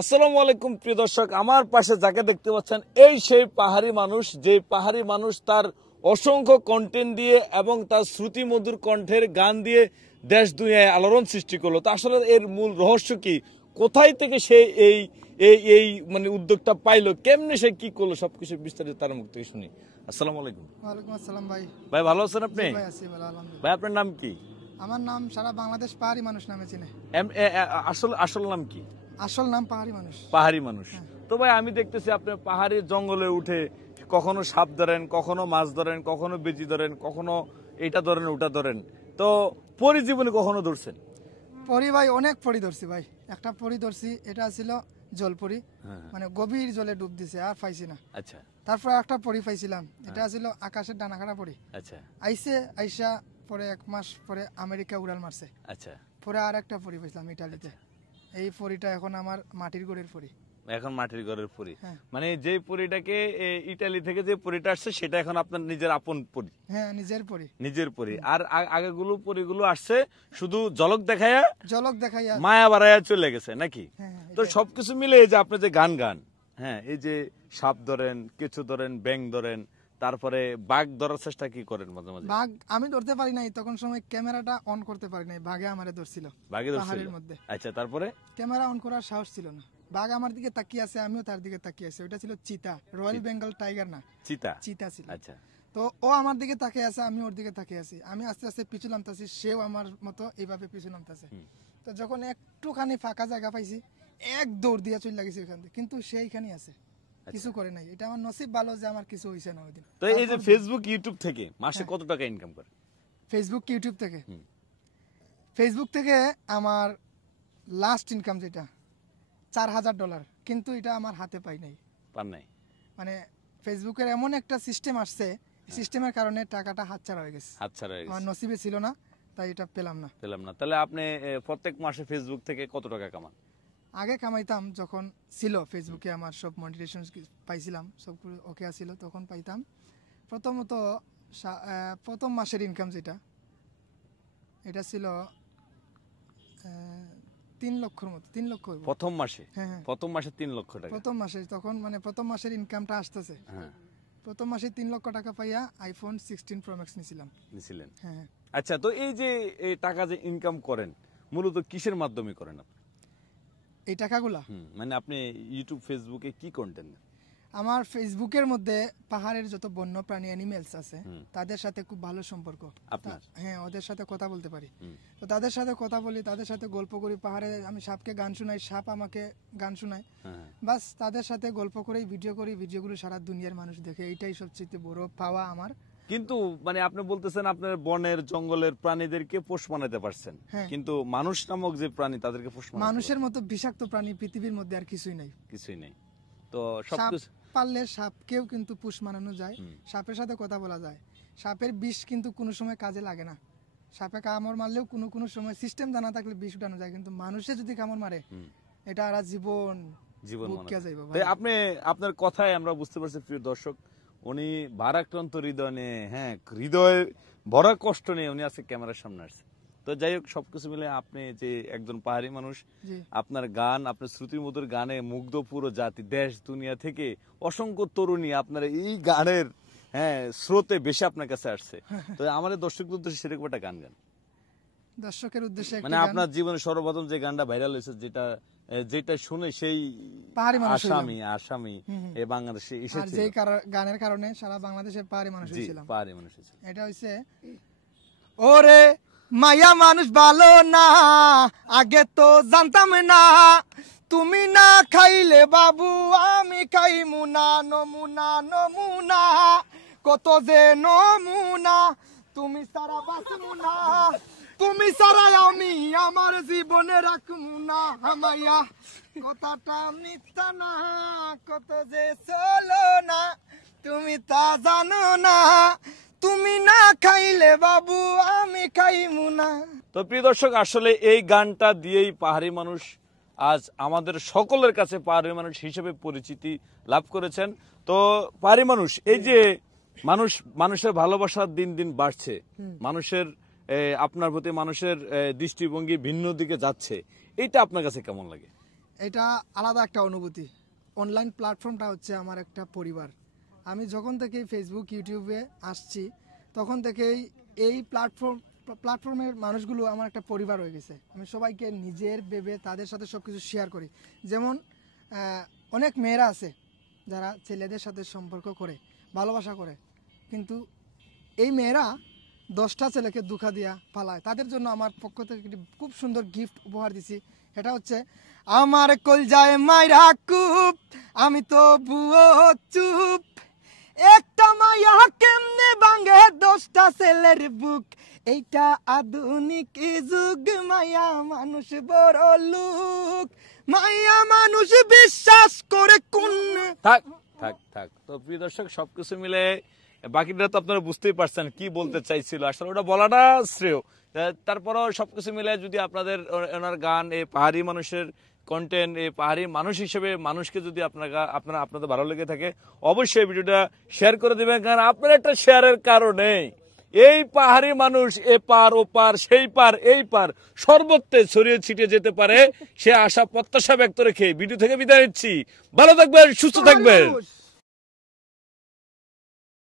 আসসালামু আলাইকুম প্রিয় দর্শক, আমার পাশে যাকে দেখতে পাচ্ছেন এই সেই পাহাড়ি মানুষ, যে পাহাড়ি মানুষ তার অসংখ্য কন্টেন্ট দিয়ে এবং তার শ্রুতিমধুর কণ্ঠের গান দিয়ে দেশ দুনিয়ায় আলোড়ন সৃষ্টি করলো। তো আসলে এর মূল রহস্য কি, কোথায় থেকে সে এই এই এই মানে উদ্যোগটা পাইলো, কেমনে সে কি করলো, সবকিছু বিস্তারিত তার মুখ থেকে শুনি। আসসালামু আলাইকুম। ওয়ালাইকুম আসসালাম ভাই। ভাই ভালো আছেন আপনি? ভাই আছি ভালো আলহামদুলিল্লাহ। ভাই আপনার নাম কি? আমার নাম সারা বাংলাদেশ পাহাড়ি মানুষ নামে চিনে। আসল নাম কি? আসল নাম পাহাড়ি মানুষ। পাহাড়ি মানুষ। তো ভাই আমি দেখতেছি আপনি পাহাড়ি জঙ্গলে উঠে কখনো সাপ ধরেন, কখনো মাছ ধরেন, কখনো বেজি ধরেন, কখনো এটা ধরেন ওটা ধরেন। তো পরি জীবনে কখনো ধরছেন? পরি ভাই অনেক পরি ধরছি ভাই। একটা পরি ধরছি, এটা ছিল জলপরি, মানে গভীর জলে ডুব দিছে আর পাইছি না। আচ্ছা। তারপর একটা পরি পাইছিলাম, এটা ছিল আকাশের ডানাখানা পরি। আচ্ছা। আইসা পরে 1 মাস পরে আমেরিকা উড়াল মারছে। আচ্ছা। পরে আর একটা পরি পাইছিলাম ইটালিতে। এই পরিটা এখন আমার মাটির ঘরের পরি। এখন মাটির ঘরের পরি, মানে যে পরিটাকে ইটালি থেকে যে পরিটা আসছে সেটা এখন আপনার নিজের আপন পরি। হ্যাঁ, নিজের পরি। নিজের পরি। আর আগেগুলো পরিগুলো আসছে শুধু ঝলক দেখাইয়া মায়া বাড়াইয়া চলে গেছে নাকি? তো সবকিছু মিলে এই যে আপনি যে গান, হ্যাঁ, এই যে সাপ ধরেন, কিছু ধরেন, ব্যাং ধরেন, তারপরে বাঘ ধরার চেষ্টা কি করেন মাঝে মাঝে? বাঘ আমি ধরতে পারি নাই, তখন সময় ক্যামেরাটা অন করতে পারি নাই, বাঘে আমারে ধরছিল পাহাড়ের মধ্যে। আচ্ছা, তারপরে ক্যামেরা অন করার সাহস ছিল না। বাঘ আমার দিকে তাকিয়ে আছে, আমিও তার দিকে তাকিয়ে আছি। ওটা ছিল চিতা, রয়্যাল বেঙ্গল টাইগার না, চিতা ছিল। আচ্ছা। তো ও আমার দিকে তাকিয়ে আছে, আমি ওর দিকে তাকিয়ে আছি। আমি আস্তে আস্তে পিছু নামতাছি, সেও আমার মতো এইভাবে পিছু নামতাছে। তো যখন একটুখানি ফাঁকা জায়গা পাইছি, এক দৌড় দিয়ে চলে লাগিয়েছি ওখান থেকে, কিন্তু সেইখানেই আছে, কিছু করে নাই। এটা আমার নসিব ভালো যে আমার কিছু হইছে না ওইদিন। তো এই যে ফেসবুক ইউটিউব থেকে মাসে কত টাকা ইনকাম করে? ফেসবুক ইউটিউব থেকে আমার লাস্ট ইনকাম যেটা $4000, কিন্তু এটা আমার হাতে পাই নাই। মানে ফেসবুকের এমন একটা সিস্টেম আসছে, সিস্টেমের কারণে টাকাটা হাতছাড়া হয়ে গেছে। আমার নসিবে ছিল না, তাই এটা পেলাম না। তাহলে আপনি প্রত্যেক মাসে ফেসবুক থেকে কত টাকা কামান? আগে কামাইতাম যখন ছিল ফেসবুকে, আমার সব মনিটাইজেশন পাইছিলাম, সব ওকে আছিল, তখন পাইতাম। প্রথম মাসের ইনকাম যেটা, এটা ছিল 3 লক্ষর মতো। 3 লক্ষ প্রথম মাসে? হ্যাঁ, প্রথম মাসে 3 লক্ষ টাকা। প্রথম মাসে, তখন মানে প্রথম মাসের ইনকামটা আসতেছে। প্রথম মাসে 3 লক্ষ টাকা পাইয়া আইফোন 16 প্রো ম্যাক্স নিছিলেন। হ্যাঁ। আচ্ছা, তো এই যে টাকা যে ইনকাম করেন, মূলত কিসের মাধ্যমে করেন আপনি এই টাকাগুলা? মানে আপনি ইউটিউব ফেসবুকে কি কন্টেন্ট? আমার ফেসবুকের মধ্যে পাহাড়ের যত বন্য প্রাণী অ্যানিমেলস আছে, তাদের সাথে খুব ভালো সম্পর্ক আপনার। হ্যাঁ, ওদের সাথে কথা বলতে পারি। তো তাদের সাথে কথা বলি, তাদের সাথে গল্প করি। পাহাড়ে আমি সাপকে গান শোনাই, সাপ আমাকে গান শোনায়। বাস তাদের সাথে গল্প করেই ভিডিও করি, ভিডিওগুলো সারা দুনিয়ার মানুষ দেখে। এইটাই সবচেয়ে বড় পাওয়া আমার। কিন্তু মানে আপনি বলতেছেন আপনার বনের জঙ্গলের প্রাণীদেরকে পোষ মানাতে পারছেন, কিন্তু মানুষ নামক যে প্রাণী তাদেরকে পোষ মানাতে মানুষের মতো বিষাক্ত প্রাণী পৃথিবীর মধ্যে আর কিছুই নাই। তো সবকিছু পারলে সাপকেও কিন্তু পুষ মানানো যায়, সাপের সাথে কথা বলা যায়। সাপের বিষ কিন্তু কোনো সময় কাজে লাগে না। সাপে কামড় মারলেও কোনো সময় সিস্টেম জানা থাকলে বিষ উঠানো যায়, কিন্তু মানুষে যদি কামড় মারে, এটা আর জীবন আপনি আপনার কথায় আমরা বুঝতে পারছি প্রিয় দর্শক, উনি ভারাক্রান্ত হৃদয় নিয়ে, হ্যাঁ, হৃদয়ের ভরা কষ্ট নিয়ে উনি আজকে ক্যামেরার সামনে আসছে। তো যাই হোক, সবকিছু মিলে আপনি যে একজন পাহাড়ি মানুষ, আপনার গান, আপনার শ্রুতিমধুর গানে মুগ্ধ পুরো জাতি, দেশ দুনিয়া থেকে অসংখ্য তরুণী আপনার এই গানের স্রোতে বেশি আপনার কাছে আসছে। তো আমাদের দর্শকদের উদ্দেশ্যে সেরকম একটা গান দর্শকের উদ্দেশ্যে, মানে আপনার জীবনে সর্বপ্রথম যে গানটা ভাইরাল হয়েছে, যেটা শুনে সেই আসামি বাংলাদেশে এসেছে, যে গানের কারণে সারা বাংলাদেশের পাহাড়ি মানুষ ছিলাম। এটা হইছে, ওরে মায়া মানুষ ভালো না, আগে তো জানতাম না, তুমি না খাইলে বাবু আমি খাইমু না, নমুনা নমুনা কত যে নমুনা, তুমি সারা বাঁচমু না, তুমি সারা আমি আমার জীবনে রাখমু না, হামাইয়া কথাটা মিথ্যা না, কত যে চলো না, তুমি তা জানো না, তুমি না খাইলে বাবু আমি খাইমু না। তো প্রিয় দর্শক, আসলে এই গানটা দিয়েই পাহাড়ি মানুষ আজ আমাদের সকলের কাছে পাহাড়ি মানুষ হিসেবে পরিচিতি লাভ করেছেন। তো পাহাড়ি মানুষ, এই যে মানুষের ভালোবাসার দিন দিন বাড়ছে, মানুষের আপনার প্রতি মানুষের দৃষ্টিভঙ্গি ভিন্ন দিকে যাচ্ছে, এইটা আপনার কাছে কেমন লাগে? এটা আলাদা একটা অনুভূতি। অনলাইন প্ল্যাটফর্মটা হচ্ছে আমার একটা পরিবার। আমি যখন থেকে ফেসবুক ইউটিউবে আসছি তখন থেকেই এই প্ল্যাটফর্মের মানুষগুলো আমার একটা পরিবার হয়ে গেছে। আমি সবাইকে নিজের ভেবে তাদের সাথে সব কিছু শেয়ার করি। যেমন অনেক মেয়েরা আছে যারা ছেলেদের সাথে সম্পর্ক করে ভালোবাসা করে, কিন্তু এই মেয়েরা 10টা ছেলেকে দুঃখা দিয়া পালায়। তাদের জন্য আমার পক্ষ থেকে খুব সুন্দর গিফট উপহার দিছি। এটা হচ্ছে আমার কলজায় মাইরা কুপ, আমি তো বুয়ো চুপ, একটা মায়া কেমনে ভাঙে 10টা ছেলের বুক, এইটা আধুনিক যুগ, মায়া মানুষ বড় লোক, মায়া মানুষ বিশ্বাস করে কোন। থাক থাক থাক। তো প্রিয় দর্শক, সবকিছু মিলে বাকিটা তো আপনারা বুঝতেই পারছেন কি বলতে চাইছিল, আসলে ওটা বলাটা শ্রেয়। তারপরও সবকিছু মিলে যদি আপনাদের ওনার গান, এই পাহাড়ি মানুষের কন্টেন্ট, এই পাহাড়ি মানুষ হিসেবে মানুষকে যদি আপনাদের ভালো লেগে থাকে, অবশ্যই ভিডিওটা শেয়ার করে দিবেন। কারণ আপনার একটা শেয়ারের কারণে এই পাহাড়ি মানুষ এপার ওপার সেই পার এই পার সর্বত্রে ছড়িয়ে ছিটিয়ে যেতে পারে, সে আশা প্রত্যাশা ব্যক্ত রেখে ভিডিও থেকে বিদায় নিচ্ছি। ভালো থাকবেন, সুস্থ থাকবেন।